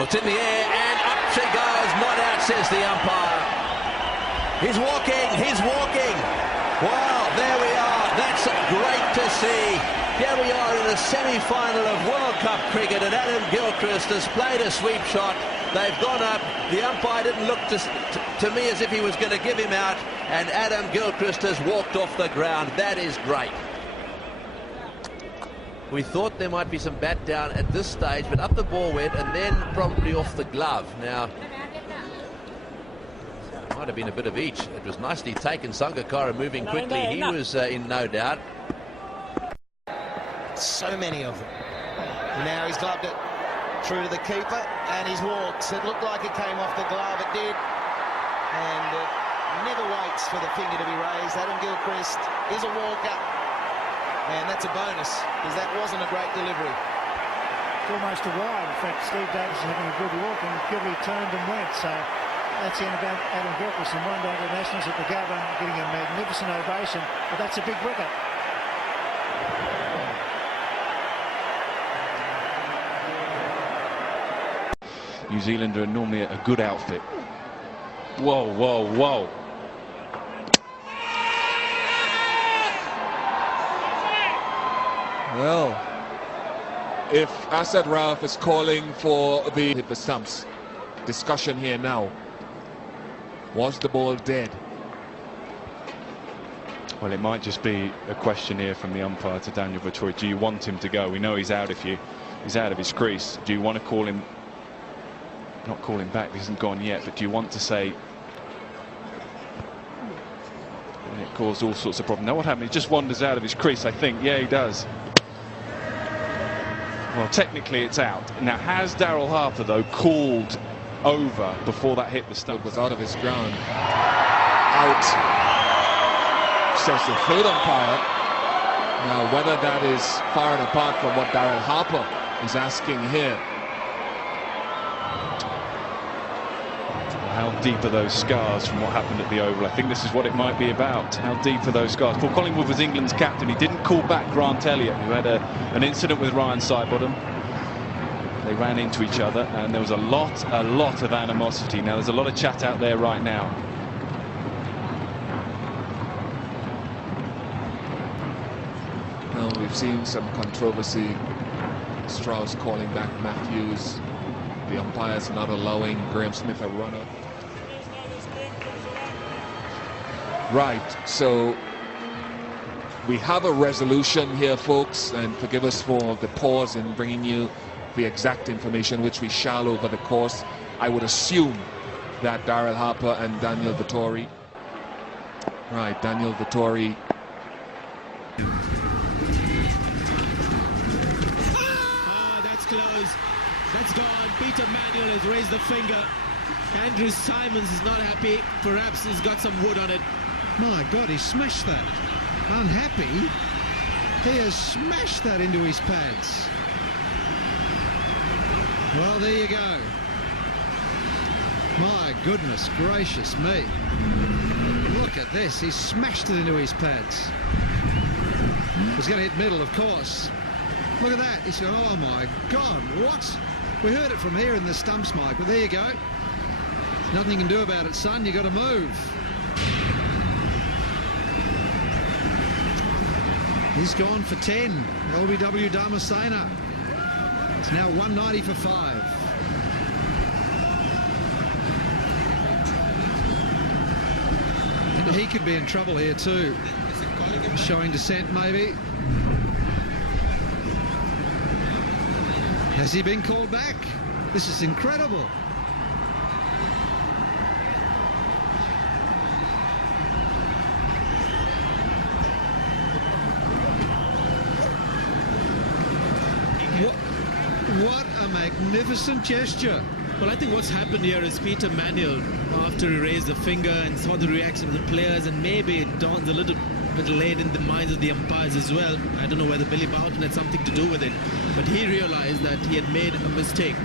It's in the air, and up she goes. Not out, says the umpire. He's walking, he's walking. Wow, there we are. That's great to see. Here we are in the semi-final of World Cup cricket, and Adam Gilchrist has played a sweep shot. They've gone up. The umpire didn't look to me as if he was going to give him out, and Adam Gilchrist has walked off the ground. That is great. We thought there might be some bat down at this stage, but up the ball went and then probably off the glove. Now, it might have been a bit of each. It was nicely taken. Sangakkara moving quickly. He was in no doubt. So many of them. Now he's gloved it through to the keeper and he's walked. It looked like it came off the glove. It did. And never waits for the finger to be raised. Adam Gilchrist is a walker. And that's a bonus, because that wasn't a great delivery. It's almost a wide. In fact, Steve Davis is having a good walk, and Gilby turned and went. So that's the end about Adam Gilchrist, and one day the Nationals at the Gabba getting a magnificent ovation. But that's a big wicket. New Zealand are normally a good outfit. Whoa, whoa, whoa. Well, if Asad Rauf is calling for the hit the stumps, discussion here now. Was the ball dead? Well, it might just be a question here from the umpire to Daniel Vettori. Do you want him to go? We know he's out he's out of his crease. Do you want to call him? Not call him back. He hasn't gone yet. But do you want to say? And it caused all sorts of problems. Now what happened? He just wanders out of his crease, I think. Yeah, he does. Well, technically it's out. Now, has Daryl Harper, though, called over before that hit the stump? It was out of his ground. Out, says the third umpire. Now, whether that is far and apart from what Daryl Harper is asking here. How deep are those scars from what happened at the Oval? I think this is what it might be about. How deep are those scars? Paul Collingwood was England's captain. He didn't call back Grant Elliott, who had an incident with Ryan Sidebottom. They ran into each other, and there was a lot of animosity. Now, there's a lot of chat out there right now. Now, we've seen some controversy. Strauss calling back Matthews. The umpires not allowing Graham Smith a runner. Right, so we have a resolution here, folks, and forgive us for the pause in bringing you the exact information, which we shall over the course. I would assume that Daryl Harper and Daniel Vettori. Right, Daniel Vettori. That's close. That's gone. Peter Manuel has raised the finger. Andrew Simons is not happy. Perhaps he's got some wood on it. My God, he smashed that. Unhappy? He has smashed that into his pads. Well, there you go. My goodness gracious me. Look at this. He's smashed it into his pads. He's going to hit middle, of course. Look at that. He's going, oh my God, what? We heard it from here in the stumps, Mike, but there you go. Nothing you can do about it, son. You got to move. He's gone for 10. LBW Dharmasena. It's now 190 for 5. And he could be in trouble here too. Showing dissent, maybe. Has he been called back? This is incredible. What a magnificent gesture. Well, I think what's happened here is Peter Manuel, after he raised the finger and saw the reaction of the players, and maybe it dawns a little bit late in the minds of the umpires as well. I don't know whether Billy Boughton had something to do with it, but he realized that he had made a mistake,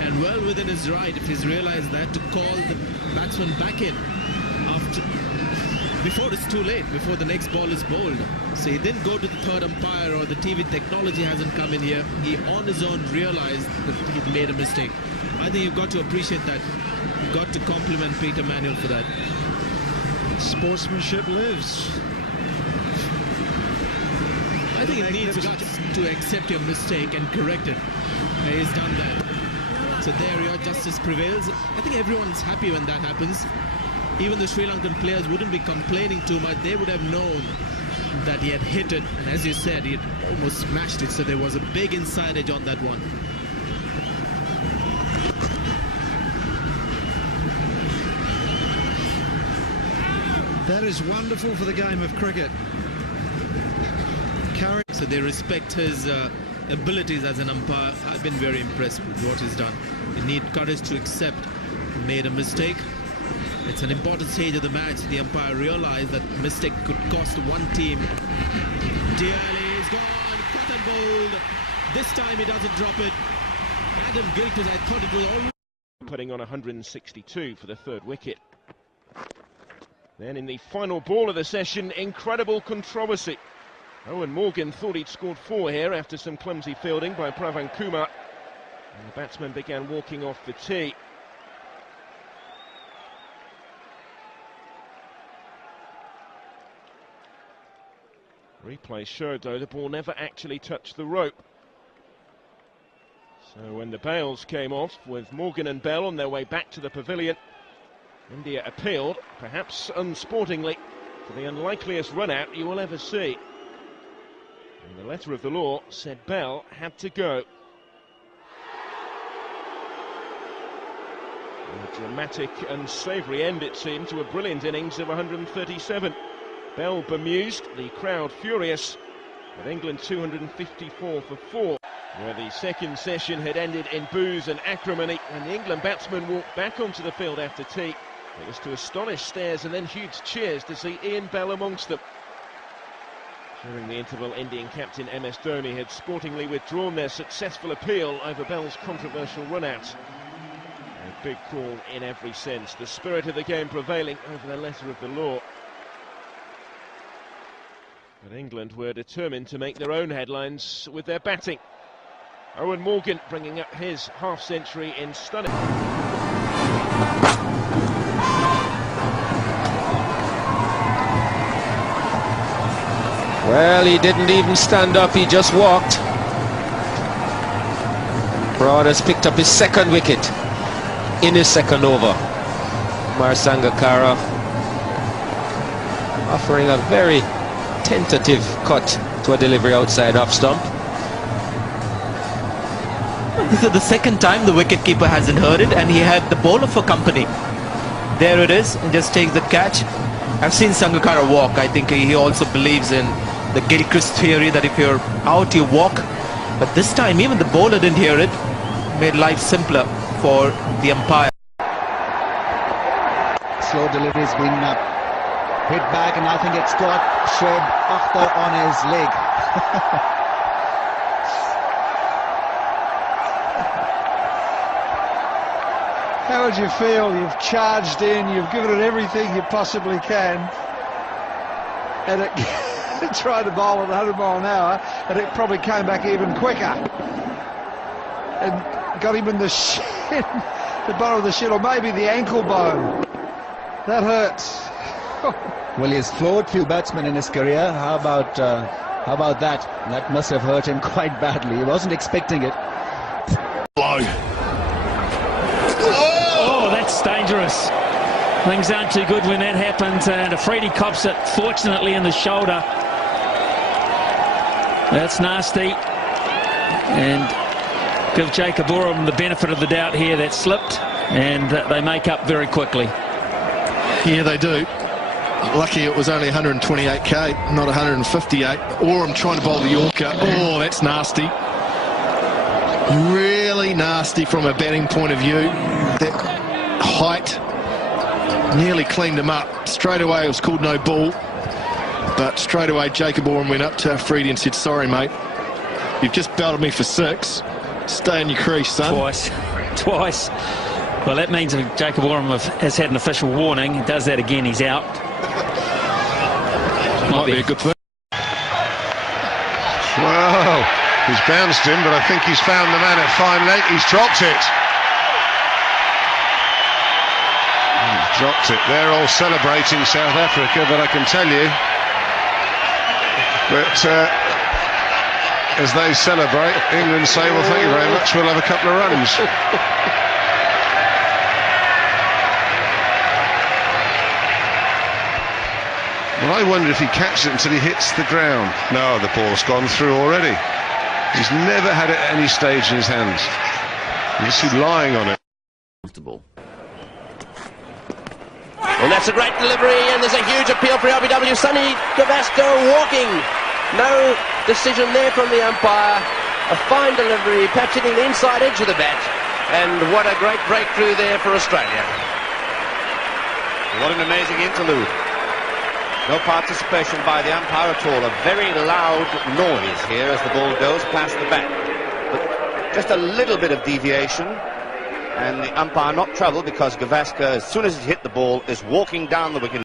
and well within his right, if he's realized that, to call the batsman back in after before it's too late, before the next ball is bowled. So he didn't go to the third umpire, or the TV technology hasn't come in here. He on his own realized that he'd made a mistake. I think you've got to appreciate that. You've got to compliment Peter Manuel for that. Sportsmanship lives. I think it needs guts to accept your mistake and correct it. He's done that. So there your justice prevails. I think everyone's happy when that happens. Even the Sri Lankan players wouldn't be complaining too much. They would have known that he had hit it. And as you said, he had almost smashed it. So there was a big inside edge on that one. That is wonderful for the game of cricket. So they respect his abilities as an umpire. I've been very impressed with what he's done. You need courage to accept he made a mistake. It's an important stage of the match. The umpire realized that mistake could cost one team. Dearly is gone, cut and bowled. This time he doesn't drop it. Adam Gilchrist, I thought it was already putting on 162 for the third wicket. Then in the final ball of the session, incredible controversy. Owen Morgan thought he'd scored 4 here after some clumsy fielding by Pravan Kumar. And the batsman began walking off the tee. Replay showed, though, the ball never actually touched the rope. So when the bails came off, with Morgan and Bell on their way back to the pavilion, India appealed, perhaps unsportingly, for the unlikeliest run-out you will ever see. And the letter of the law said Bell had to go. A dramatic and savoury end, it seemed, to a brilliant innings of 137. Bell bemused, the crowd furious, with England 254 for 4. Where the second session had ended in boos and acrimony, and the England batsmen walked back onto the field after tea, it was to astonished stares and then huge cheers to see Ian Bell amongst them. During the interval, Indian captain MS Dhoni had sportingly withdrawn their successful appeal over Bell's controversial run-out. A big call in every sense, the spirit of the game prevailing over the letter of the law. But England were determined to make their own headlines with their batting. Owen Morgan bringing up his half-century in stunning. Well, he didn't even stand up, he just walked. Broad has picked up his second wicket in his second over. Kumar Sangakkara offering a very tentative cut to a delivery outside off stump. This is the second time the wicketkeeper hasn't heard it, and he had the bowler for company. There it is, and just takes the catch. I've seen Sangakkara walk. I think he also believes in the Gilchrist theory that if you're out, you walk. But this time, even the bowler didn't hear it. Made life simpler for the umpire. Slow delivery has been hit back, and I think it's got Shoaib Akhtar on his leg. How would you feel? You've charged in, you've given it everything you possibly can, and it tried to bowl at 100 mile an hour, and it probably came back even quicker and got him in the shin, the bottom of the shin, or maybe the ankle bone. That hurts. Well, he's floored few batsmen in his career. How about that? That must have hurt him quite badly. He wasn't expecting it. Blow. Oh, that's dangerous. Things aren't too good when that happens, and Afridi cops it, fortunately, in the shoulder. That's nasty. And give Jacob Oram the benefit of the doubt here. That slipped, and they make up very quickly. Yeah, they do. Lucky it was only 128k, not 158. Oram trying to bowl the Yorker. Oh, that's nasty. Really nasty from a batting point of view. That height nearly cleaned him up. Straight away it was called no ball, but straight away Jacob Oram went up to Afridi and said, sorry mate, you've just belted me for 6. Stay in your crease, son. Twice. Well, that means Jacob Oram has had an official warning. He does that again, he's out. might be a good thing. Well, he's bounced him, but I think he's found the man at fine leg. He's dropped it. He's dropped it. They're all celebrating South Africa, but I can tell you that as they celebrate, England say, well, thank you very much, we'll have a couple of runs. Well, I wonder if he catches it until he hits the ground. No, the ball's gone through already. He's never had it at any stage in his hands. You see lying on it. Well, that's a great delivery, and there's a huge appeal for LBW. Sonny Gavasco walking. No decision there from the umpire. A fine delivery, perhaps hitting the inside edge of the bat. And what a great breakthrough there for Australia. What an amazing interlude. No participation by the umpire at all. A very loud noise here as the ball goes past the bat. But just a little bit of deviation, and the umpire not troubled because Gavasca, as soon as he hit the ball, is walking down the wicket.